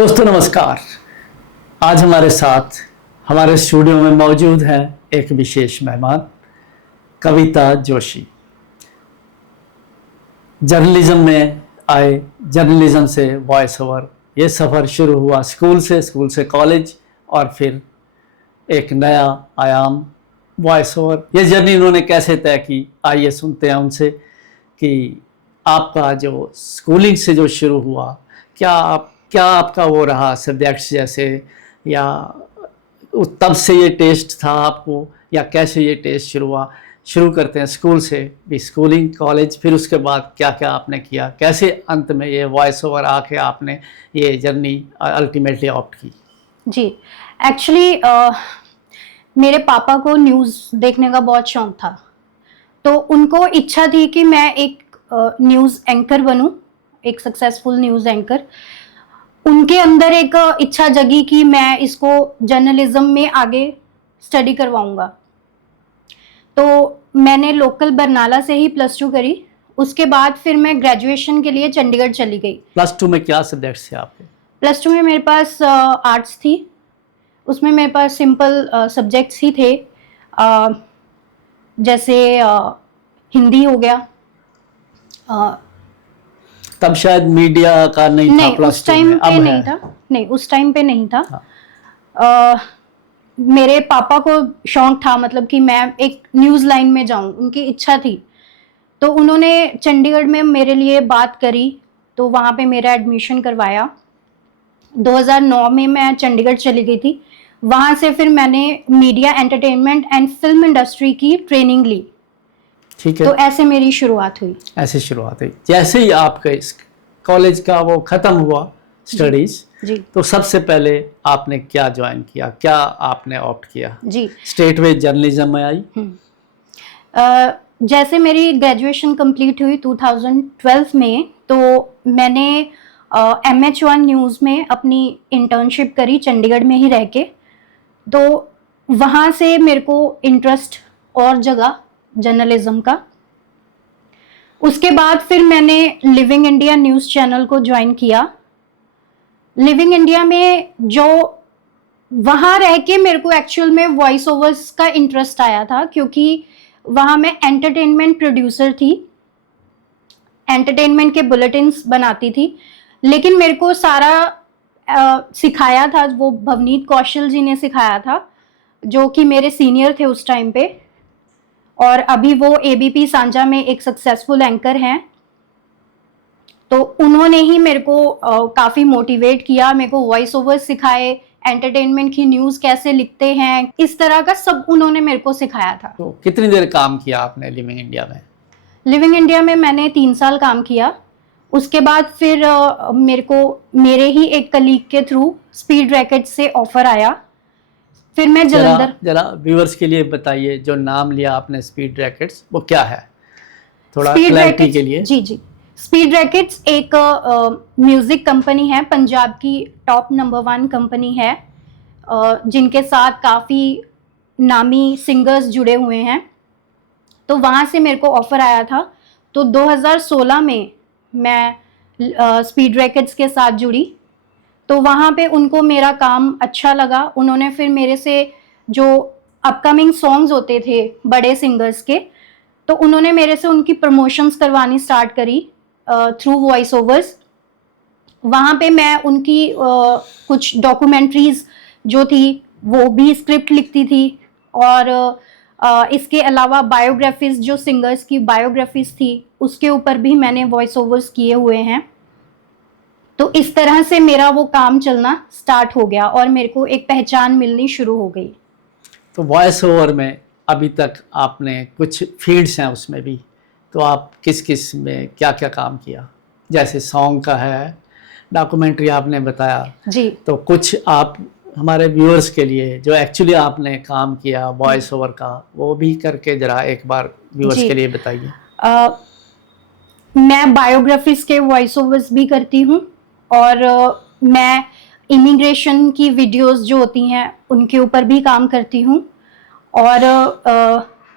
दोस्तों नमस्कार। आज हमारे साथ हमारे स्टूडियो में मौजूद हैं एक विशेष मेहमान कविता जोशी। जर्नलिज्म में आए, जर्नलिज्म से वॉइस ओवर, ये सफ़र शुरू हुआ स्कूल से कॉलेज और फिर एक नया आयाम वॉइस ओवर। ये जर्नी इन्होंने कैसे तय की, आइए सुनते हैं उनसे कि आपका जो स्कूलिंग से जो शुरू हुआ, क्या आपका वो रहा सब्जेक्ट्स जैसे, या तब से ये टेस्ट था आपको, या कैसे ये टेस्ट शुरू करते हैं स्कूल से भी, स्कूलिंग, कॉलेज, फिर उसके बाद क्या क्या आपने किया, कैसे अंत में ये वॉइस ओवर आके आपने ये जर्नी अल्टीमेटली ऑप्ट की। जी, एक्चुअली मेरे पापा को न्यूज़ देखने का बहुत शौक था, तो उनको इच्छा थी कि मैं एक न्यूज़ एंकर बनूं, एक सक्सेसफुल न्यूज़ एंकर। उनके अंदर एक इच्छा जगी कि मैं इसको जर्नलिज्म में आगे स्टडी करवाऊंगा। तो मैंने लोकल बरनाला से ही +2 करी। उसके बाद फिर मैं ग्रेजुएशन के लिए चंडीगढ़ चली गई। +2 में क्या सब्जेक्ट्स थे आपके? +2 में मेरे पास आर्ट्स थी। उसमें मेरे पास सिंपल सब्जेक्ट्स ही थे, जैसे हिंदी हो गया। तब शायद मीडिया का नहीं था, उस टाइम पे नहीं था। नहीं, उस टाइम पे नहीं था। हाँ। मेरे पापा को शौक था, मतलब कि मैं एक न्यूज़ लाइन में जाऊं, उनकी इच्छा थी। तो उन्होंने चंडीगढ़ में मेरे लिए बात करी, तो वहाँ पे मेरा एडमिशन करवाया। 2009 में मैं चंडीगढ़ चली गई थी। वहाँ से फिर मैंने media, entertainment and film industry की ट्रेनिंग ली। ठीक है। तो ऐसे मेरी शुरुआत हुई। जैसे ही आपके कॉलेज का वो खत्म हुआ स्टडीज जी। तो सबसे पहले आपने क्या ज्वाइन किया, क्या आपने ऑप्ट किया? जी, स्टेट वे जर्नलिज्म में आई। जैसे मेरी ग्रेजुएशन कंप्लीट हुई 2012 में, तो मैंने MH1 न्यूज़ में अपनी इंटर्नशिप करी, चंडीगढ़ में ही रह के। तो वहाँ से मेरे को इंटरेस्ट और जगा जर्नलिज्म का। उसके बाद फिर मैंने लिविंग इंडिया न्यूज़ चैनल को ज्वाइन किया। लिविंग इंडिया में जो वहाँ रह के मेरे को एक्चुअल में वॉइस ओवर्स का इंटरेस्ट आया था, क्योंकि वहाँ मैं एंटरटेनमेंट प्रोड्यूसर थी, एंटरटेनमेंट के बुलेटिन्स बनाती थी। लेकिन मेरे को सारा सिखाया था, वो भवनीत कौशल जी ने सिखाया था, जो कि मेरे सीनियर थे उस टाइम पे, और अभी वो ABP सांझा में एक सक्सेसफुल एंकर हैं। तो उन्होंने ही मेरे को काफ़ी मोटिवेट किया, मेरे को वॉइस ओवर सिखाए, एंटरटेनमेंट की न्यूज़ कैसे लिखते हैं, इस तरह का सब उन्होंने मेरे को सिखाया था। तो कितनी देर काम किया आपने लिविंग इंडिया में? लिविंग इंडिया में मैंने 3 साल काम किया। उसके बाद फिर मेरे ही एक कलीग के थ्रू स्पीड रैकेट से ऑफर आया। फिर मैं जलंधर। जरा व्यूअर्स के लिए बताइए, जो नाम लिया आपने स्पीड रैकेट्स, वो क्या है, थोड़ा स्पीड क्लैरिटी के लिए। जी, स्पीड रैकेट्स एक म्यूजिक कंपनी है, पंजाब की टॉप नंबर 1 कंपनी है, जिनके साथ काफ़ी नामी सिंगर्स जुड़े हुए हैं। तो वहाँ से मेरे को ऑफ़र आया था। तो 2016 में मैं स्पीड रैकेट्स के साथ जुड़ी। तो वहाँ पे उनको मेरा काम अच्छा लगा। उन्होंने फिर मेरे से जो अपकमिंग सॉन्ग्स होते थे बड़े सिंगर्स के, तो उन्होंने मेरे से उनकी प्रमोशंस करवानी स्टार्ट करी थ्रू वॉइस ओवर्स। वहाँ पे मैं उनकी कुछ डॉक्यूमेंट्रीज जो थी वो भी स्क्रिप्ट लिखती थी, और इसके अलावा बायोग्राफीज, जो सिंगर्स की बायोग्राफीज थी, उसके ऊपर भी मैंने वॉइस ओवर्स किए हुए हैं। तो इस तरह से मेरा वो काम चलना स्टार्ट हो गया और मेरे को एक पहचान मिलनी शुरू हो गई। तो वॉइस ओवर में अभी तक आपने कुछ फील्ड्स हैं उसमें भी, तो आप किस किस में क्या क्या काम किया? जैसे सॉन्ग का है, डॉक्यूमेंट्री आपने बताया जी। तो कुछ आप हमारे व्यूअर्स के लिए जो एक्चुअली आपने काम किया वॉइस ओवर का, वो भी करके जरा एक बार व्यूअर्स के लिए बताइए। मैं बायोग्राफीज के वॉइस ओवर्स भी करती हूँ, और मैं इमिग्रेशन की वीडियोस जो होती हैं उनके ऊपर भी काम करती हूँ, और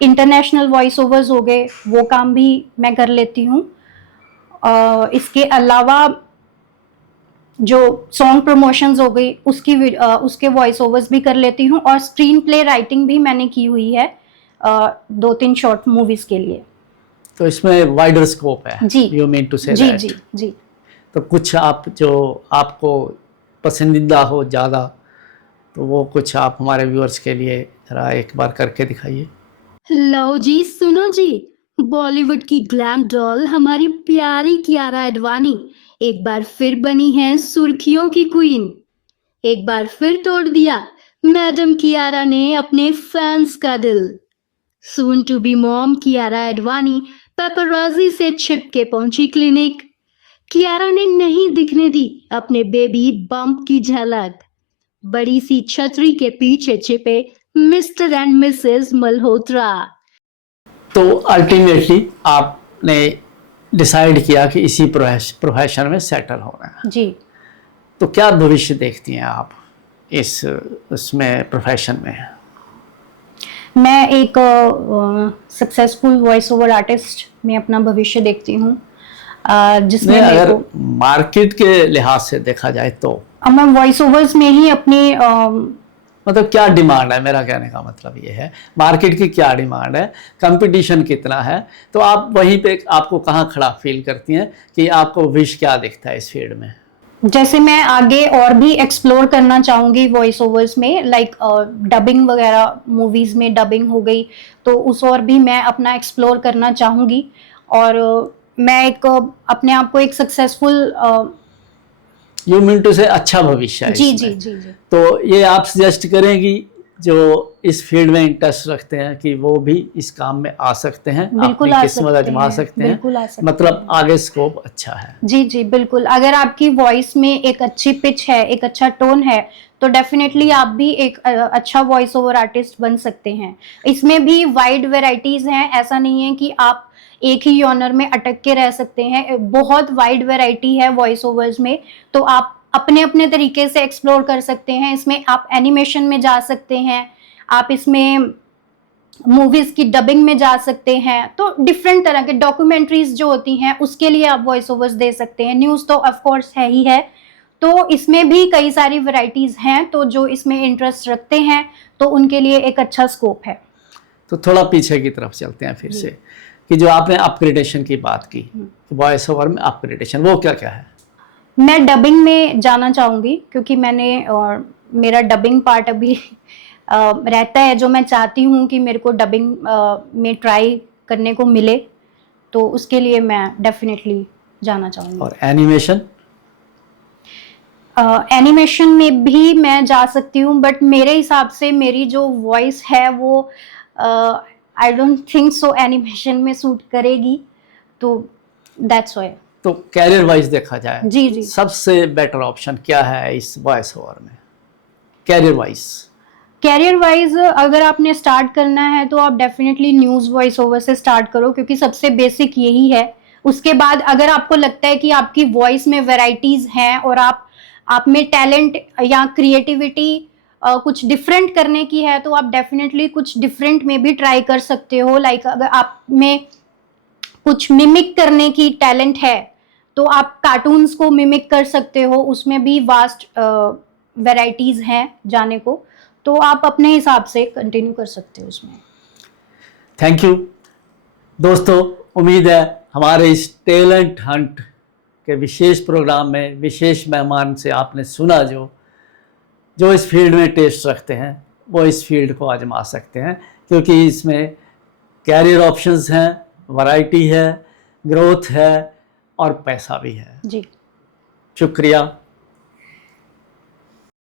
इंटरनेशनल वॉइस ओवर्स हो गए, वो काम भी मैं कर लेती हूँ। इसके अलावा जो सॉन्ग प्रमोशंस हो गई उसके वॉइस ओवर्स भी कर लेती हूँ, और स्क्रीन प्ले राइटिंग भी मैंने की हुई है 2-3 शॉर्ट मूवीज के लिए। तो इसमें वाइडर स्कोप है, जी यू मीन टू से जी दैट। जी जी। तो कुछ आप जो आपको पसंदीदा हो ज़्यादा, तो वो कुछ आप हमारे व्यूअर्स के लिए जरा एक बार करके दिखाइए। लो जी, सुनो जी, बॉलीवुड की ग्लैम डॉल हमारी प्यारी कियारा एडवाणी एक बार फिर बनी है सुर्खियों की क्वीन। एक बार फिर तोड़ दिया मैडम कियारा ने अपने फैंस का दिल। Soon to be mom Kiara Advani paparazzi से छिप के पहुंची क्लिनिक। कियारा ने नहीं दिखने दी अपने बेबी बम्प की झलक। बड़ी सी छतरी के पीछे छिपे मिस्टर एंड मिसेस मल्होत्रा। तो अल्टीमेटली आपने डिसाइड किया कि इसी प्रोफेशन में सेटल होना है। जी। तो क्या भविष्य देखती हैं आप इसमें प्रोफेशन में? मैं एक सक्सेसफुल वॉइस ओवर आर्टिस्ट में अपना भविष्य देखती हूँ, जिसमें नहीं, मेरे अगर को मार्केट के लिहाज से देखा जाए तो मैं वॉइस ओवर्स में ही अपनी मतलब क्या डिमांड है, मेरा कहने का मतलब ये है मार्केट की क्या डिमांड है, कंपटीशन कितना है, तो आप वहीं पे आपको कहाँ खड़ा फील करती हैं कि आपको भविष्य क्या दिखता है इस फील्ड में? जैसे मैं आगे और भी एक्सप्लोर करना चाहूँगी वॉइस ओवर्स में, लाइक डबिंग वगैरह, मूवीज़ में डबिंग हो गई, तो उस और भी मैं अपना एक्सप्लोर करना चाहूँगी। और मैं एक अपने आप को एक सक्सेसफुल यू मीन टू से अच्छा भविष्य है जी इसमें। जी जी जी। तो ये आप सजेस्ट करेंगी जो इस फील्ड में इंटरेस्ट रखते हैं कि वो भी इस काम में आ सकते हैं, बिल्कुल अपनी आ किस्मत सकते आजमा हैं, सकते हैं, बिल्कुल आ सकते मतलब हैं। आगे स्कोप अच्छा है। जी जी बिल्कुल, अगर आपकी वॉइस में एक अच्छी पिच है, एक अच्छा टोन है, तो डेफिनेटली आप भी एक अच्छा वॉइस ओवर आर्टिस्ट बन सकते हैं। इसमें भी वाइड वेराइटीज हैं, ऐसा नहीं है कि आप एक ही जॉनर में अटक के रह सकते हैं। बहुत वाइड वैरायटी है वॉइस ओवर्स में, तो आप अपने अपने तरीके से एक्सप्लोर कर सकते हैं। इसमें आप एनिमेशन में जा सकते हैं, आप इसमें मूवीज की डबिंग में जा सकते हैं, तो डिफरेंट तरह के डॉक्यूमेंट्रीज जो होती हैं उसके लिए आप वॉइस ओवर्स दे सकते हैं। न्यूज़ तो ऑफ कोर्स है ही है, तो इसमें भी कई सारी वैरायटीज हैं, तो जो इसमें इंटरेस्ट रखते हैं तो उनके लिए एक अच्छा स्कोप है। तो थोड़ा पीछे की तरफ चलते हैं फिर से, कि जो आपने अपग्रेडेशन की बात की, वॉइस ओवर में अपग्रेडेशन वो क्या क्या है? मैं डबिंग में जाना चाहूँगी, क्योंकि मेरा डबिंग पार्ट अभी रहता है, जो मैं चाहती हूँ कि मेरे को डबिंग में ट्राई करने को मिले, तो उसके लिए मैं डेफिनेटली जाना चाहूँगी। और एनिमेशन? एनिमेशन में भी मैं जा सकती हूँ, बट मेरे हिसाब से मेरी जो वॉइस है वो I don't think so animation में सूट करेगी, तो दैट्स व्हाई। तो कैरियर वाइज देखा जाए जी जी। सबसे बेटर ऑप्शन क्या है इस वॉइस ओवर में कैरियर वाइज? कैरियर वाइज अगर आपने स्टार्ट करना है तो आप डेफिनेटली न्यूज़ वॉइस ओवर से स्टार्ट करो, क्योंकि सबसे बेसिक यही है। उसके बाद अगर आपको लगता है कि आपकी वॉइस में वैरायटीज हैं और आप में टैलेंट या क्रिएटिविटी कुछ डिफरेंट करने की है, तो आप डेफिनेटली कुछ डिफरेंट में भी ट्राई कर सकते हो। लाइक अगर आप में कुछ मिमिक करने की टैलेंट है, तो आप कार्टून्स को मिमिक कर सकते हो, उसमें भी वास्ट वैरायटीज हैं जाने को, तो आप अपने हिसाब से कंटिन्यू कर सकते हो उसमें। थैंक यू दोस्तों, उम्मीद है हमारे इस टैलेंट हंट के विशेष प्रोग्राम में विशेष मेहमान से आपने सुना जो इस फील्ड में टेस्ट रखते हैं वो इस फील्ड को आजमा सकते हैं, क्योंकि इसमें कैरियर ऑप्शंस हैं, वैरायटी है, ग्रोथ है और पैसा भी है। जी शुक्रिया।